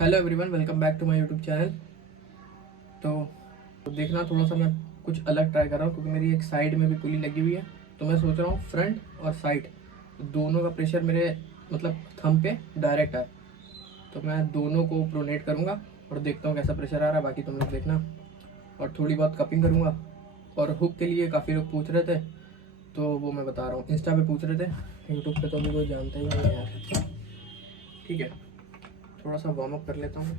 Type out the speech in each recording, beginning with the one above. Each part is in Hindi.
Hello everyone, welcome back to my YouTube channel. तो देखना, थोड़ा सा मैं कुछ अलग ट्राई कर रहा हूँ क्योंकि मेरी एक साइड में भी पुली लगी हुई है। तो मैं सोच रहा हूँ फ्रंट और साइड दोनों का प्रेशर मेरे मतलब थंब पे डायरेक्ट आए। तो मैं दोनों को प्रोनेट करूँगा और देखता हूँ कैसा प्रेशर आ रहा है। बाकी तुम लोग देखना। और थोड़ी बहुत कपिंग करूँगा। और हुक के लिए काफ़ी लोग पूछ रहे थे, तो वो मैं बता रहा हूँ। इंस्टा पे पूछ रहे थे, यूट्यूब पे तो अभी कोई जानता ही नहीं है यार। ठीक है, थोड़ा सा वार्म अप कर लेता हूँ।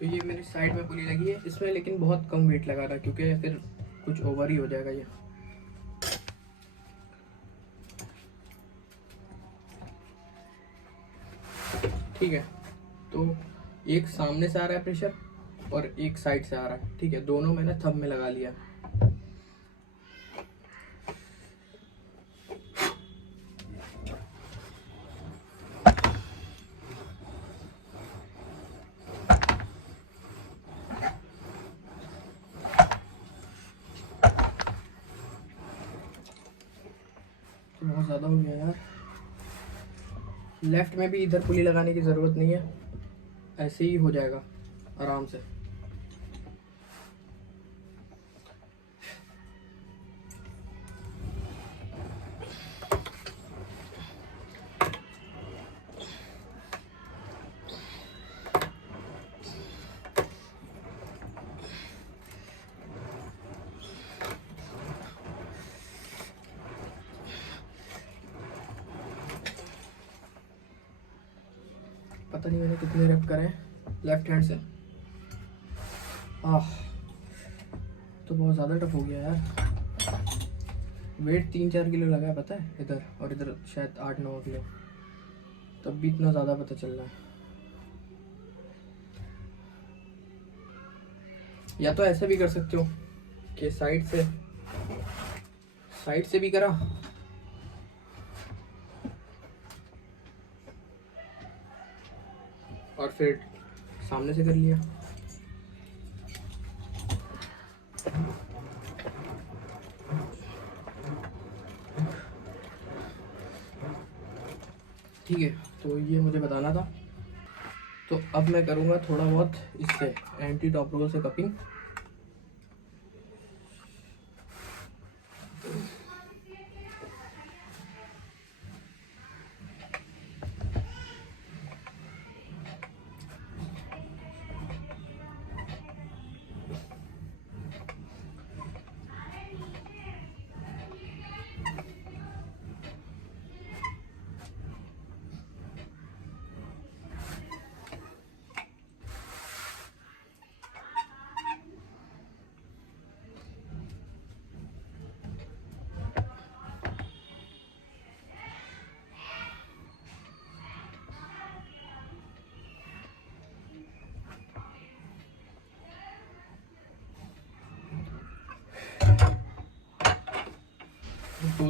तो ये मेरी साइड में पुली लगी है इसमें, लेकिन बहुत कम वेट लगा रहा है क्योंकि फिर कुछ ओवर ही हो जाएगा ये। ठीक है, तो एक सामने से आ रहा है प्रेशर और एक साइड से आ रहा है। ठीक है, दोनों मैंने थंब में लगा लिया। तो बहुत ज़्यादा हो गया यार। लेफ्ट में भी इधर पुली लगाने की ज़रूरत नहीं है, ऐसे ही हो जाएगा आराम से। पता नहीं मैंने कितने रेप करे हैं लेफ्ट हैंड से। आह, तो बहुत ज़्यादा टफ हो गया यार। वेट 3-4 किलो लगा है पता है इधर, और इधर शायद 8-9 किलो। तब भी इतना ज़्यादा पता चल रहा है। या तो ऐसे भी कर सकते हो कि साइड से भी करा और फिर सामने से कर लिया। ठीक है, तो ये मुझे बताना था। तो अब मैं करूँगा थोड़ा बहुत इससे एंटी टॉप रोल से कपिंग।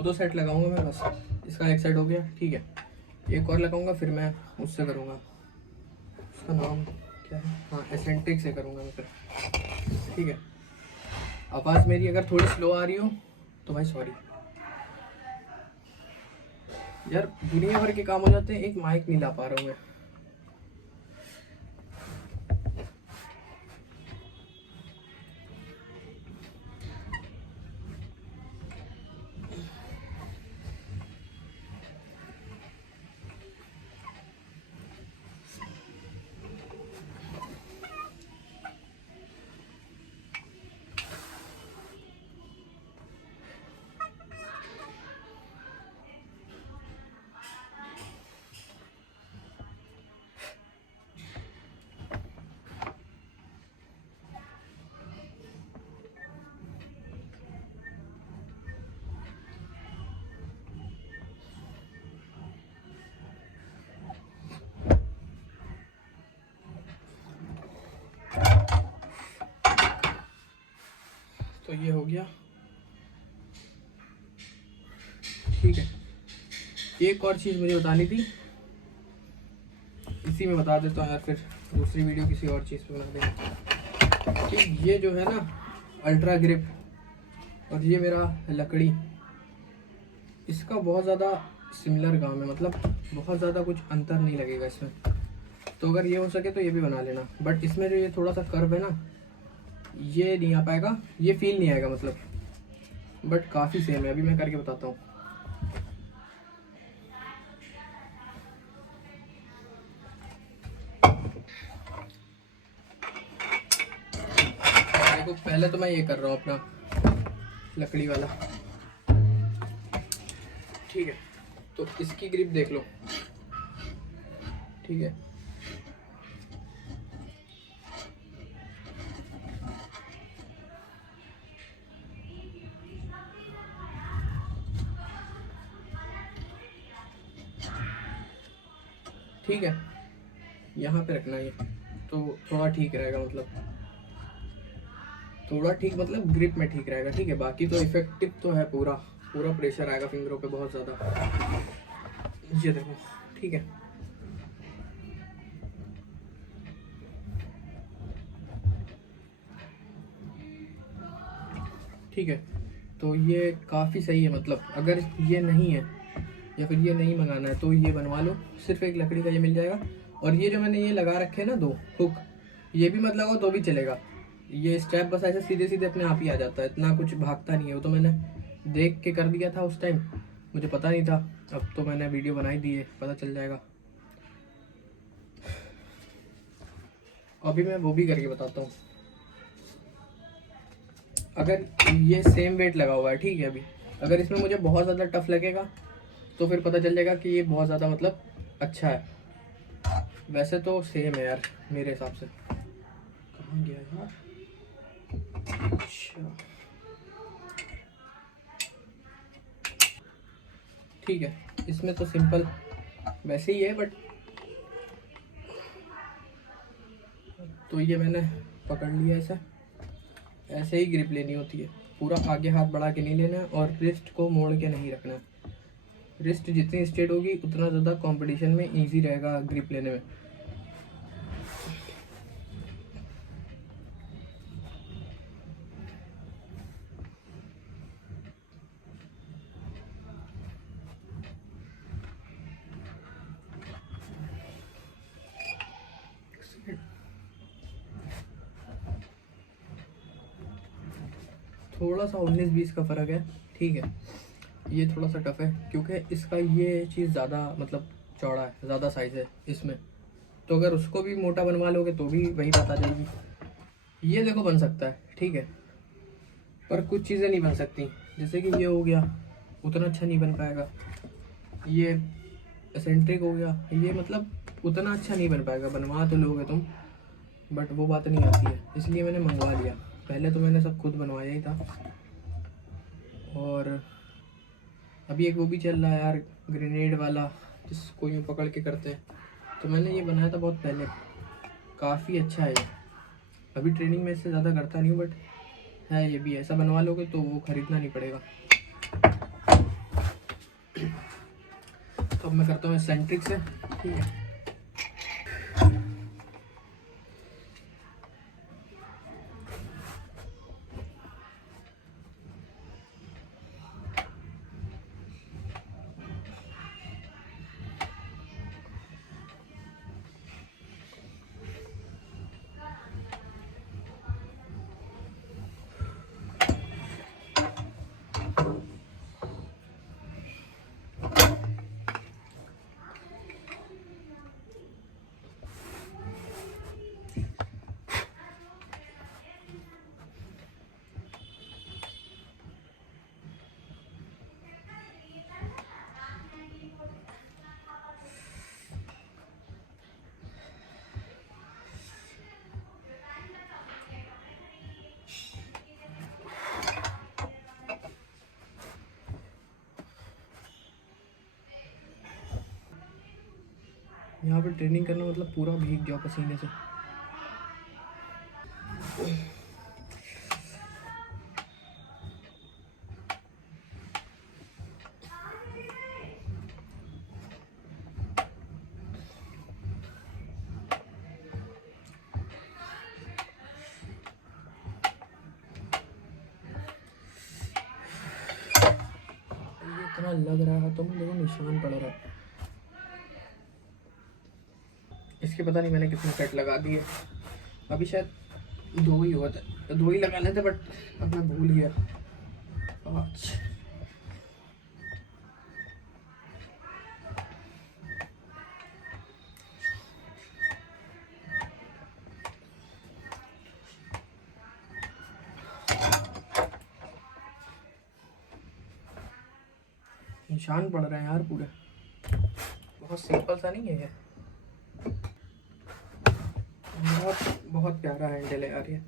दो सेट लगाऊंगा मैं बस। इसका एक सेट हो गया। ठीक है, एक और लगाऊंगा फिर मैं उससे करूँगा। उसका नाम क्या है? हाँ, एसेंट्रिक से करूँगा मैं फिर। ठीक है, आवाज़ मेरी अगर थोड़ी स्लो आ रही हो तो भाई सॉरी यार। दुनिया भर के काम हो जाते हैं, एक माइक नहीं ला पा रहा हूँ मैं। तो ये हो गया। ठीक है, एक और चीज़ मुझे बतानी थी, इसी में बता देता हूँ यार, फिर दूसरी वीडियो किसी और चीज़ पे बना देंगे। कि ये जो है ना अल्ट्रा ग्रिप और ये मेरा लकड़ी, इसका बहुत ज़्यादा सिमिलर काम है, मतलब बहुत ज़्यादा कुछ अंतर नहीं लगेगा इसमें। तो अगर ये हो सके तो ये भी बना लेना, बट इसमें जो ये थोड़ा सा कर्व है ना, ये नहीं आ पाएगा, ये फील नहीं आएगा मतलब, बट काफ़ी सेम है। अभी मैं करके बताता हूँ। देखो पहले तो मैं ये कर रहा हूँ अपना लकड़ी वाला, ठीक है। तो इसकी ग्रिप देख लो, ठीक है। ठीक है, यहाँ पे रखना ये, तो थोड़ा ठीक रहेगा, मतलब थोड़ा ठीक मतलब ग्रिप में ठीक रहेगा, ठीक है। बाकी तो इफेक्टिव तो है, पूरा पूरा प्रेशर आएगा फिंगरों पे बहुत ज़्यादा। ये देखो, ठीक है। ठीक है, तो ये काफ़ी सही है, मतलब अगर ये नहीं है या फिर ये नहीं मंगाना है तो ये बनवा लो, सिर्फ एक लकड़ी का ये मिल जाएगा। और ये जो मैंने ये लगा रखे हैं ना 2 हुक, ये भी मत लगाओ तो भी चलेगा। ये स्टेप बस ऐसे सीधे सीधे अपने आप ही आ जाता है, इतना कुछ भागता नहीं है। वो तो मैंने देख के कर दिया था उस टाइम, मुझे पता नहीं था, अब तो मैंने वीडियो बनाई दी है, पता चल जाएगा। अभी मैं वो भी करके बताता हूँ। अगर ये सेम वेट लगा हुआ है, ठीक है, अभी अगर इसमें मुझे बहुत ज़्यादा टफ लगेगा तो फिर पता चल जाएगा कि ये बहुत ज़्यादा मतलब अच्छा है। वैसे तो सेम है यार मेरे हिसाब से। कहाँ गया यार? अच्छा, ठीक है, इसमें तो सिंपल वैसे ही है, बट तो ये मैंने पकड़ लिया, ऐसा ऐसे ही ग्रिप लेनी होती है, पूरा आगे हाथ बढ़ा के नहीं लेना है और रिस्ट को मोड़ के नहीं रखना है। रिस्ट जितनी स्ट्रेट होगी उतना ज़्यादा कंपटीशन में इजी रहेगा ग्रिप लेने में। थोड़ा सा 19-20 का फ़र्क है, ठीक है। ये थोड़ा सा टफ है क्योंकि इसका ये चीज़ ज़्यादा मतलब चौड़ा है, ज़्यादा साइज़ है इसमें, तो अगर उसको भी मोटा बनवा लोगे तो भी वही बात आ जाएगी। ये देखो बन सकता है, ठीक है, पर कुछ चीज़ें नहीं बन सकती, जैसे कि ये हो गया, उतना अच्छा नहीं बन पाएगा। ये एसेंट्रिक हो गया, ये मतलब उतना अच्छा नहीं बन पाएगा। बनवा तो लोगे तुम, बट वो बात नहीं आती है, इसलिए मैंने मंगवा लिया। पहले तो मैंने सब खुद बनवाया ही था। और अभी एक वो भी चल रहा है यार, ग्रेनेड वाला, जिसको यूँ पकड़ के करते हैं, तो मैंने ये बनाया था बहुत पहले, काफ़ी अच्छा है ये। अभी ट्रेनिंग में इससे ज़्यादा करता नहीं हूँ, बट है ये भी। ऐसा बनवा लोगे तो वो खरीदना नहीं पड़ेगा। तो अब मैं करता हूँ एसेंट्रिक से, ठीक है। यहाँ पे ट्रेनिंग करना मतलब पूरा भीग जाओ पसीने से। जितना लग रहा है तो मुझे देखो निशान पड़ रहा है। इसके पता नहीं मैंने कितने कट लगा दिए, अभी शायद 2 ही हुआ था, 2 ही लगाने थे, बट अब मैं भूल गया। अच्छा निशान पड़ रहे हैं यार पूरे, बहुत सिंपल सा नहीं है ये, बहुत बहुत प्यारा हैंडल है यार ये।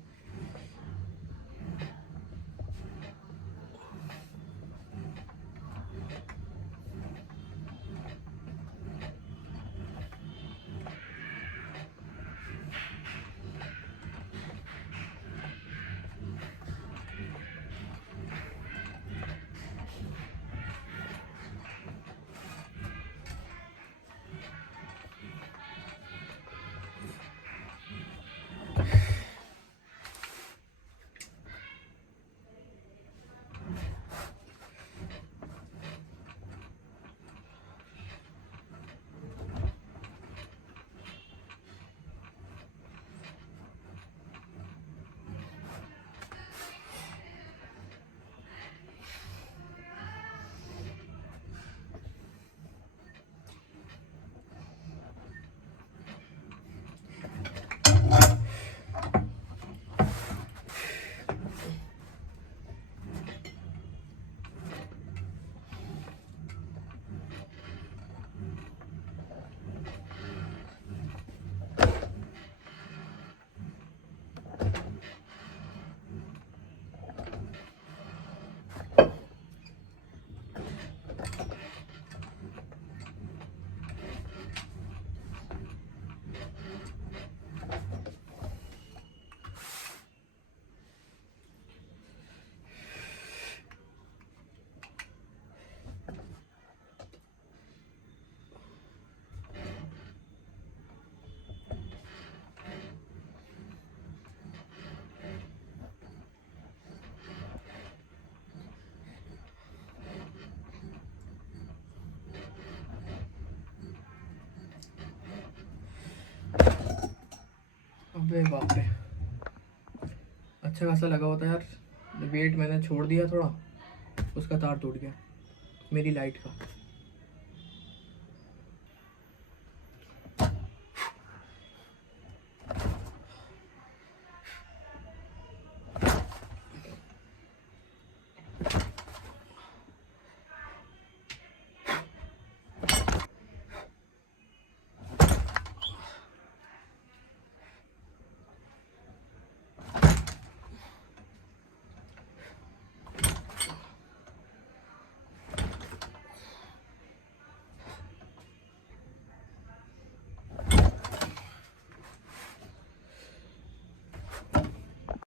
अबे बाप रे, अच्छा खासा लगा होता यार, वेट मैंने छोड़ दिया थोड़ा, उसका तार टूट गया मेरी लाइट का।